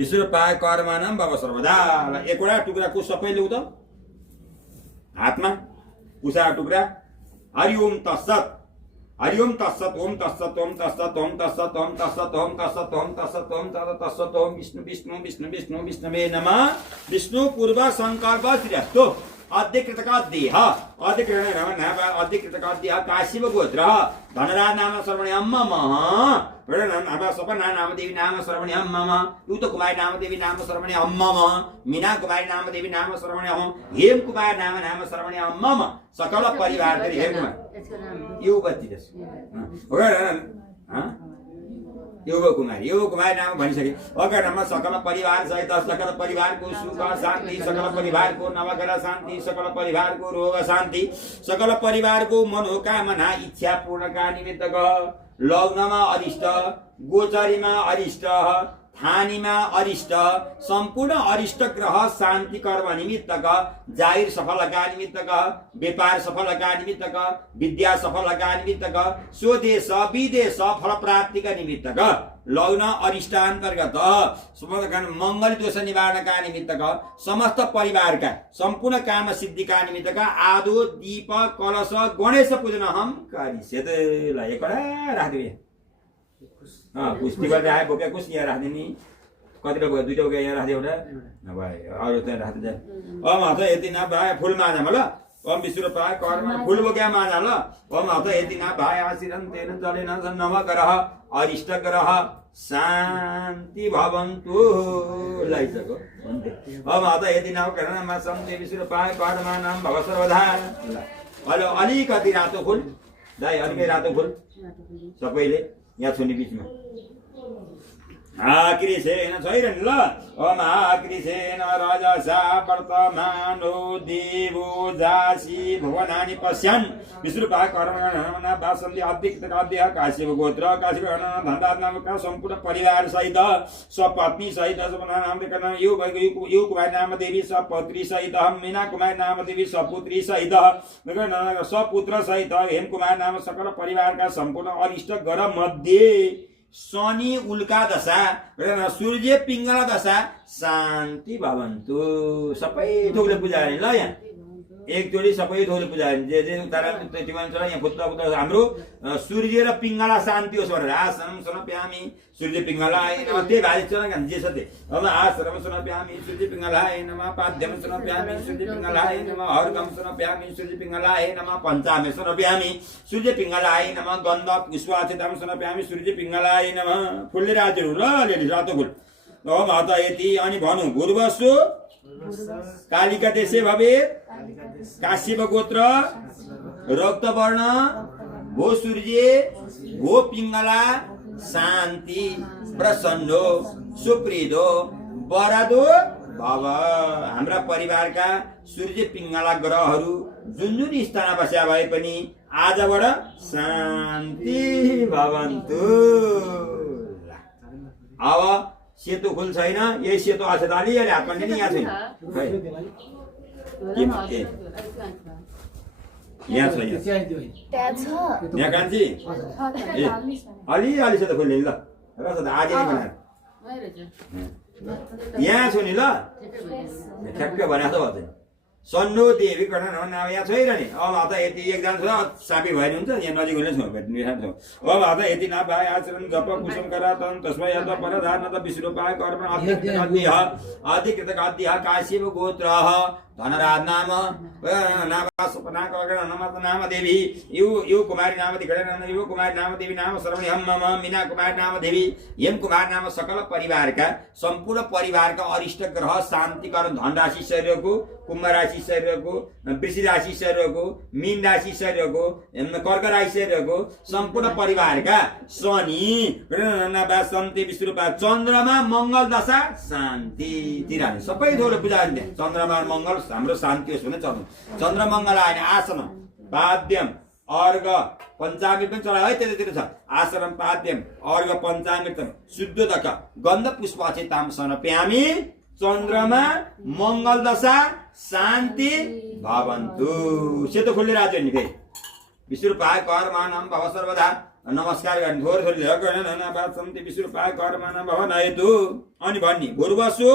विश्वरूपाय कर्माणां भव सर्वदा। एकवटा टुक्राको सबैले उत हातमा उषा टुक्रा हरि ओम तत्सत हरि ओम तत्सत ओम तत्सत ओम तत्सत ओम तत्सत ओम तत्सत ओम तत्सत ओम तत्सत ओम तत्सत ओम विष्णु विष्णु विष्णु विष्णु विष्णवे नमः विष्णु पूर्व संकल्प श्रेष्ठो अधिकृतकाद्यः अधिकृतकाद्यः काशीव गोत्र धनराज नाम सर्वण्यं मम सपना नाम देवी नाम सर्वण्यं मम युत कुमारी नाम देवी नाम सर्वण्यं मम मीना कुमारी नाम देवी नाम सर्वण्यं हेम कुमार नाम सर्वण्यं मम सकल परिवार हेम कुमार यो बच्ची युव कुमारी नाम भनिसके अगरमा सकल परिवार सहित सकल परिवारको सुख शान्ति सकल परिवारको नवग्रह शान्ति सकल परिवारको रोग शान्ति सकल परिवारको मनोकामना इच्छा पूर्णका निमित्तक लग्नमा अरिष्ट गोचरीमा अरिष्ट थानीमा अरिष्ट सम्पूर्ण अरिष्ट ग्रह शान्ति कर्म निमित्तक जाहिर सफलका निमित्तक व्यापार सफलका निमित्तक विद्या सफलका निमित्तक स्वदेश विदेश फल प्राप्तिका निमित्तक लग्न अरिष्टान्तर्गत मङ्गल दोष निवारणका निमित्तक समस्त परिवारका सम्पूर्ण काम सिद्धिका निमित्तक आदो दीप कलश गणेश पूजन हम करिष्यते। ल एकवटा राखिदिए कुस्ती गर्दै आए बोक्या कुस यहाँ राखिदिए नि कतिवटा भयो दुईटा बोक्या यहाँ राखिदियो एउटा नभए अरू त राखिदिन्छ त यति न भाइ फुल माझामा ल ओम विश्वरूपाय कर्म फुल बोक्या माझा ल ओम त यति न भाइ आशिरन तेन जलेन नवग्रह अरिष्ट ग्रह शान्ति भवन्तु लाइसक्यो ओम त यति न करणमा सन्ते विश्वरूपाय कर्माणां भव सर्वदा। ल अलिकति रातो फुल दाइ अलिकति रातो फुल सबैले यहाँ छुनी बिचमा आकृसेन छैरन ल ओम आकृसेन रजसा वर्तमानो देवो जासी भुवनानि पश्यन् विश्वरूपाय कर्मणा वासन्ति अधिकृतकाद्यः काशीव गोत्र काशीव धन्दात नामका सम्पूर्ण परिवार सहित स्वपत्नी सहित नाम यो कुमारी नाम देवी सपत्नी सहित मीना कुमारी नाम देवी सपुत्री सहित सपुत्र सहित हेम कुमार नाम सकल परिवारका सम्पूर्ण अरिष्ट ग्रह मध्ये शनि उल्का दशा सूर्य पिङ्गला दशा शान्ति भवन्तु। सबै थोकले पूजा गर्ने ल यहाँ एकचोटि सबै थोकले पूजा गर्ने जे उतारा त्यो मान्छ यहाँ फुत्ता फुत्ता हाम्रो सूर्य र पिङ्गला शान्ति होस् भनेर आश्रम समर्पयामि सूर्य पिङ्गलाय नमः त्यही भाइ चलन जे छ त्यही अब आश्रम समर्पयामि सूर्य पिङ्गलाय नमः पाद्यम समर्पयामि सूर्य पिङ्गलाय नमः हर्गम समर्पयामि सूर्य पिङ्गलाय नमः पञ्चामे समर्पयामि सूर्य पिङ्गलाय नमः गन्ध पुष्पाक्षतम समर्पयामि सूर्य पिङ्गलाय नमः फुलले राजहरू ल लेडी रातो फुल ओम माता यति अनि भनु भूर्वसु कालिका देशे भवेत् काशीव गोत्र रक्तवर्ण भो सूर्य भो पिङ्गला शान्ति प्रसन्नो सुप्रिदो वरदो भव। हाम्रा परिवारका सूर्य पिङ्गला ग्रहहरू जुन जुन स्थानमा बस्या भए पनि आजबाट शान्ति भवन्तु। अब सेतो फुल छैन यही सेतो आछ अलिअलि हातमा नि यहाँ छैन यहाँ छैन यहाँ कान्छी अलिअलि सेतो फुल नि ल र आज नै बनाएर यहाँ छु नि ल ठ्याक्क बनाएको छ सन्नो देवी गर्न नाम यहाँ छैन नि अब त यति एकजना छ सापी भएर हुन्छ यहाँ नजिक हुने छौँ भेट्ने ठाउँ छौँ अब त यति नपाए आचरण जप कुसुम करा तन् तस्मै यत परधान त विश्वरूपाय कर्म अधिकृतकाद्यः काशीव गोत्रः धनराज नाम नाम देवी यु कुमारी नाम यु कुमारी नाम देवी नाम सर्वण्यं मम मीना कुमारी नाम देवी हेम कुमार नाम सकल परिवारका सम्पूर्ण परिवारका अरिष्ट ग्रह शान्ति गर्न धन राशि शरीरको कुम्भ राशि शरीरको वृश्चिक राशि शरीरको मीन राशि शरीरको कर्क राशि शरीरको सम्पूर्ण परिवारका शनि सन्ति विश्वरूपा चन्द्रमा मङ्गल दशा शान्ति तिरानी सबै थोरै पूजा गर्ने चन्द्रमा मङ्गल हाम्रो शान्ति होस् भने चन्द्र मङ्गल आएन आसन पाद्यम अर्घ पञ्चामृत पनि चढायो है त्यतातिर छ आश्रम पाद्यम अर्घ पञ्चामृत शुद्धोदक गन्ध पुष्पाक्षताम समर्पयामि चन्द्रमा मङ्गल दशा शान्ति भवन्तु। सेतो फुलले राजो नि फेरि विश्वरूपाय कर्माणां भव सर्वदा नमस्कार गर्ने थोरै थोरै गणना बासन्ति विश्वरूपाय कर्मण भवनहेतु अनि भन्ने भूर्वसु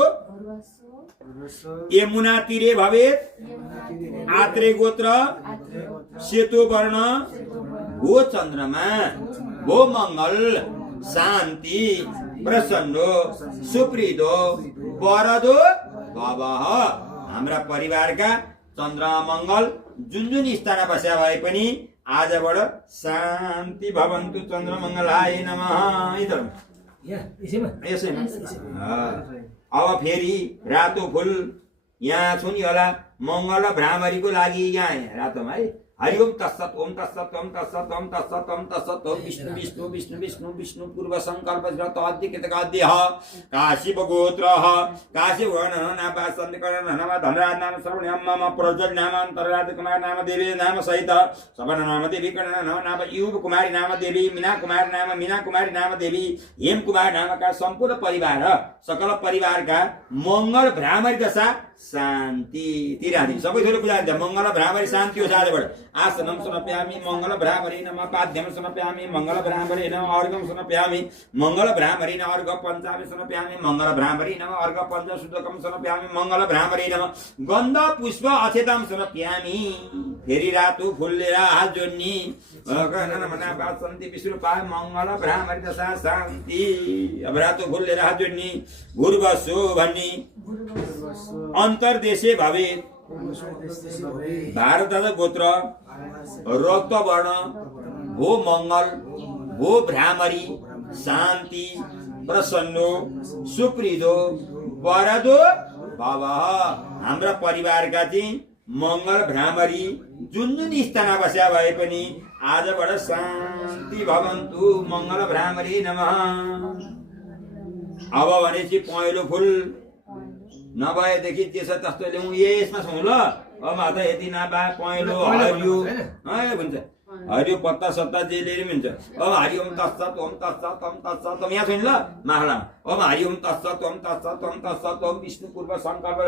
यमुना तीरे भवेत् आत्रे गोत्र सेतो वर्ण भो चन्द्रमा भो मङ्गल शान्ति प्रसन्नो सुप्रिदो वरदो भवः। हाम्रा परिवारका चन्द्रमा मङ्गल जुन जुन स्थानमा बस्या भए पनि आजबाट शान्ति भवन्तु चन्द्रमङ्गलाय नमः। अब फेरि रातो फुल यहाँ छु नि होला मङ्गल भ्रामरीको लागि यहाँ रातोमा है। हरि ओम तत्सत ओम तत्सत ओम तत्सत ओम तत्सत ओम तत्सत ओम विष्णु विष्णु विष्णु विष्णु विष्णु पूर्व संकल्प अद्यकृतकाद्यः काशीप गोत्रः काशी वर्णनाबासन्तिकरण नमः धनराज नाम श्रवण्यं मम प्रज्वल नाम अंतरराज कुमार नाम देवी नाम सहित सवन नाम देवी कर्ण नाम युग कुमारी नाम देवी मीना कुमार नाम मीना कुमारी नाम देवी हेम कुमार नामका सम्पूर्ण परिवार सकल परिवारका मङ्गल भ्रामरी दशा शान्ति तिरादि सबै थोरै पूजा हुन्छ। मङ्गल भ्रामरी शान्ति हो आजबाट आसनं समर्पयामि मङ्गल भ्रामरी नमः पाद्यं समर्पयामि मङ्गल भ्रामरी नमः अर्घं समर्पयामि मङ्गल भ्रामरी नमः अर्घ पञ्चामि समर्पयामि मङ्गल भ्रामरी नमः अर्घ पञ्च शुद्धकं समर्पयामि मङ्गल भ्रामरी नमः गन्ध पुष्प अक्षतां समर्पयामि। फेरि रातो फुल लिएर हात जोड्ने बासन्ति विश्वरूपाय मङ्गल भ्रामरी दशा शान्ति। अब रातो फुल लिएर हात जोड्ने भूर्वसु भन्ने अन्तर्देशे भवेत् भारतज गोत्र रक्तवर्ण भो मङ्गल भो भ्रामरी शान्ति प्रसन्नो सुप्रिदो वरदो भवः। हाम्रा परिवारका चाहिँ मङ्गल भ्रामरी जुन जुन स्थानमा बस्या भए पनि आजबाट शान्ति भवन्तु मङ्गल भ्रामरी नमः। अब भनेपछि पहेँलो फुल नभएदेखि त्यसो तस्तो ल्याउँ यसमा छौँ ल। अब मात्र यति नभए पहेँलो हरियो भन्छ हरियो पत्ता सत्ता जे लिएर पनि हुन्छ। अब हरि ओम तत्सत ओम तत्सत ओम तत्सत ओम यहाँ छैन ल माहला। अब हरि ओम तत्सत ओम तत्सत ओम तत्सत ओम विष्णु पूर्व संकल्प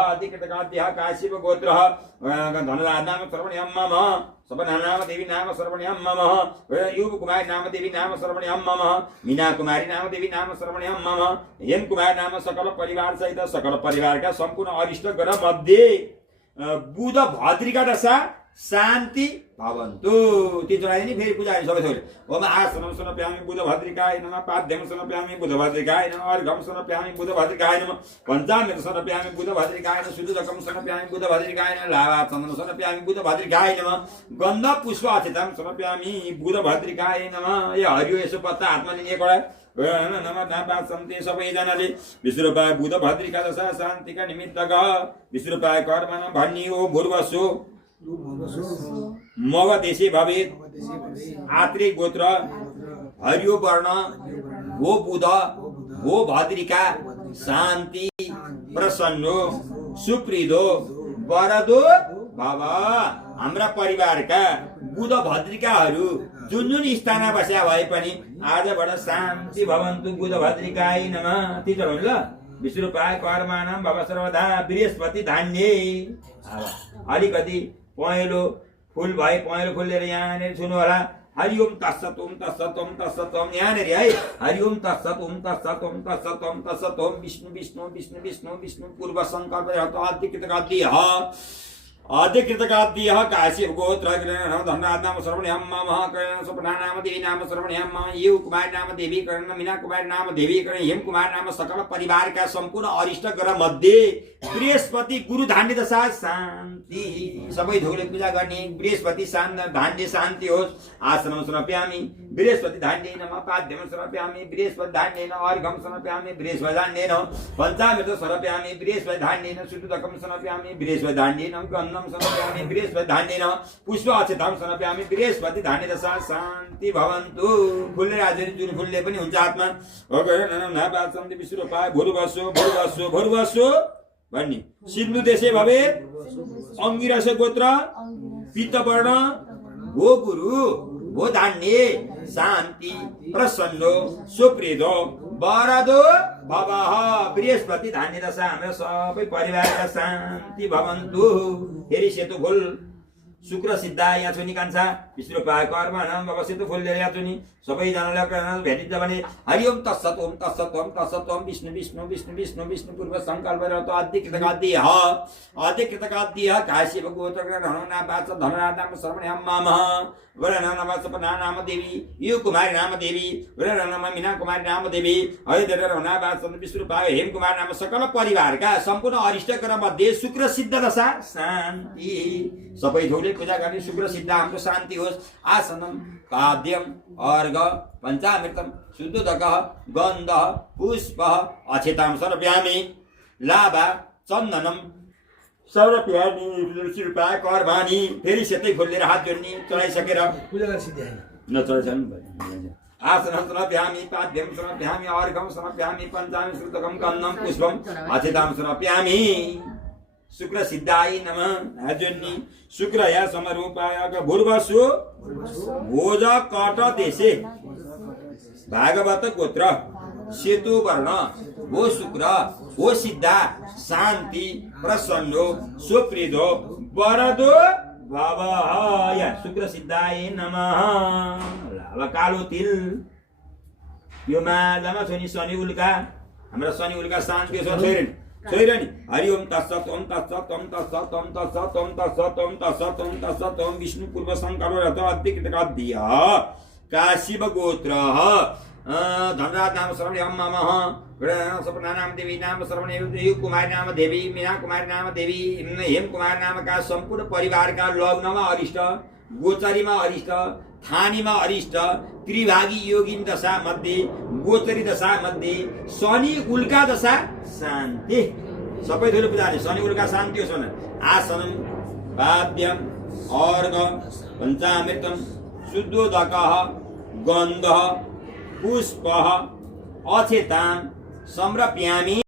अधिकृतकाद्यः काशीप गोत्रः धनराज नाम श्रवण्यं मम सपना नाम देवी नाम श्रवण्यं मम युग कुमारी नाम देवी नाम श्रवण्यं मम मीना कुमारी नाम देवी नाम श्रवण्यं मम हेम कुमार नाम सकल परिवार सहित सकल परिवारका सम्पूर्ण अरिष्ट ग्रह मध्ये बुध भद्रिका दशा शान्ति भवन्तु। तिनजना नि फेरि पूजा सबै थोरै ओम आसनं समर्पयामि बुध भद्रिकाय नमः पाद्यं समर्पयामि बुध भद्रिकाय नमः अर्घं समर्पयामि बुध भद्रिकाय नमः पञ्चामृत समर्पयामि बुध भद्रिकाय नमः शुद्धकं समर्पयामि बुध भद्रिकाय नमः लाभाचन्दनं समर्पयामि बुध भद्रिकाय नमः गन्ध पुष्प अक्षतां समर्पयामि बुध भद्रिकाय नमः। यो हरियो यसो पत्ता हातमा लिने कडा नमः सबैजनाले विश्वरूपाय बुध भद्रिका दशा शान्तिका निमित्तक विश्वरूपाय कर्मण भन्ने हो भूर्वसु मगदेशे भवेत् आत्रे गोत्र हरियो वर्ण भो बुध भो भद्रिका शान्ति प्रसन्नो सुप्रिदो वरदो भव। हाम्रा परिवारका बुध भद्रिकाहरू जुन जुन स्थानमा बस्या भए पनि आजबाट शान्ति भवन्तु बुध भद्रिकाय नमः। तिनीहरू ल विश्वरूपाय कर्माणां भव सर्वदा बृहस्पति धान्ये। अलिकति पहेँलो फुल भए पहेँलो फुल लिएर यहाँनिर छुनु होला हरि ओम तत्सत ओम तत्सत ओम तत्सत ओम यहाँनिर है हरि ओम तत्सत ओम तत्सत ओम तत्सत ओम तत्सत ओम विष्णु विष्णु विष्णु विष्णु विष्णु पूर्व संकल्प अधिकृतकाद्यः काशीप गोत्र धनराज नाम श्रवण्यं मम कर्ण सपना नाम देवी नाम श्रवण्यं मम युग कुमारी नाम देवी कर्ण मीना कुमारी नाम देवी कर्ण हेम कुमार नाम सकल परिवारका सम्पूर्ण अरिष्ट ग्रह मध्ये बृहस्पति गुरु धान्य दशा शान्ति। सबै थोकले पूजा गर्ने बृहस्पति धान्य शान्ति होस्। आसनं समर्पयामि बृहस्पति धान्य नमः पाद्यं समर्पयामि बृहस्पति धान्य नमः अर्घं समर्पयामि बृहस्पति धान्य नमः पञ्चामृत समर्पयामि बृहस्पति धान्य नमः शुद्धकं समर्पयामि बृहस्पति धान्य नमः गन्धं समर्पयामि बृहस्पति धान्य नमः पुष्प अक्षतां समर्पयामि बृहस्पति धान्य दशा शान्ति भवन्तु। फुलले राजरी जुन फुलले पनि हुन्छ हातमा नबासन्ति विश्वरूपाय भूर्वसु भूर्वसु भूर्वसु भन्ने सिन्धु देशे भवेत् अंगिरस गोत्र पीतवर्ण भो गुरु भो धान्य शान्ति प्रसन्नो सुप्रिदो वरदो भवः। बृहस्पति धान्य दशा हाम्रो सबै परिवारका शान्ति भवन्तु। फेरि सेतो फुल शुक्र सिद्धा यहाँ छु नि कान्छा विष्णु पाएको अर्पणम अवश्य फुल लिएर यहाँ छु नि सबैजनालाई भेटिन्छ भने हरि ओम तत्सत ओम तत्सत ओम तत्सत ओम विष्णु विष्णु विष्णु विष्णु विष्णु पूर्व संकल्प रहतो आदि कृतकाद्य काशी भगवत हनुना वाच धनराधाम सर्वण्यम माम वरण नम सपना नाम देवी यु कुमारी नाम देवी वरण नम मीना कुमारी नाम देवी हरिधर रहुना वाच विष्णु पायो हेम कुमार नाम सकल परिवारका सम्पूर्ण अरिष्टकर मध्ये शुक्र सिद्ध दशा शान्ति सबै थोकले पूजा गर्ने शुक्र सिद्ध हाम्रो शान्ति होस् आसनम पाद्यम अर्घ पंचामृतम शुद्धोदकः गन्धः पुष्पः अक्षतां समर्पयामि लाभा चन्दनम समर्पयामि तुलसी रूपा कर्माणि फेरि सेतै फुलेर हात जोड्ने चढाइसकेर पूजा गर्न सिद्धि नचढाइसक्नु आसनं समर्पयामि पाद्यं समर्पयामि अर्घं समर्पयामि पंचामृतकं गन्धं पुष्पम् अक्षतां समर्पयामि शुक्र सिद्धाय नमः अर्जुनी शुक्र या समरूपाय भूर्वसु भोज कट देशे भागवत गोत्र सेतु वर्ण वो शुक्र वो सिद्धा शान्ति प्रसन्नो सुप्रीदो वरदो भवः या शुक्र सिद्धाय नमः अब कालो तिल यो मालामा छोनी शनि उल्का हाम्रो शनि उल्का शान्ति छोइरहने हरि ओम तत्सत ओम तत्सत ओम तत्सत ओम तत्सत ओम तत्सत ओम तत्सत ओम तत्सत ओम विष्णु पूर्व संकल्प रहतो अद्विकृतकाद्य काशीव गोत्र धनराज नाम सर्वण्यम मम सपना नाम देवी नाम सर्वण्य कुमारी नाम देवी मीना कुमारी नाम देवी हेम कुमार नाम का सम्पूर्ण परिवार का लग्नमा अरिष्ट गोचरीमा अरिष्ट थानीमा अरिष्ट त्रिभागी योगिन दशा मध्ये गोचरी दशा मध्ये शनि उल्का दशा शान्ति सबै थोरै पूजा शनि उल्का शान्ति होस् भने आसनम पाद्यम अर्घ पंचामृतम शुद्धोदकः गन्धः पुष्पः अक्षतां समर्पयामि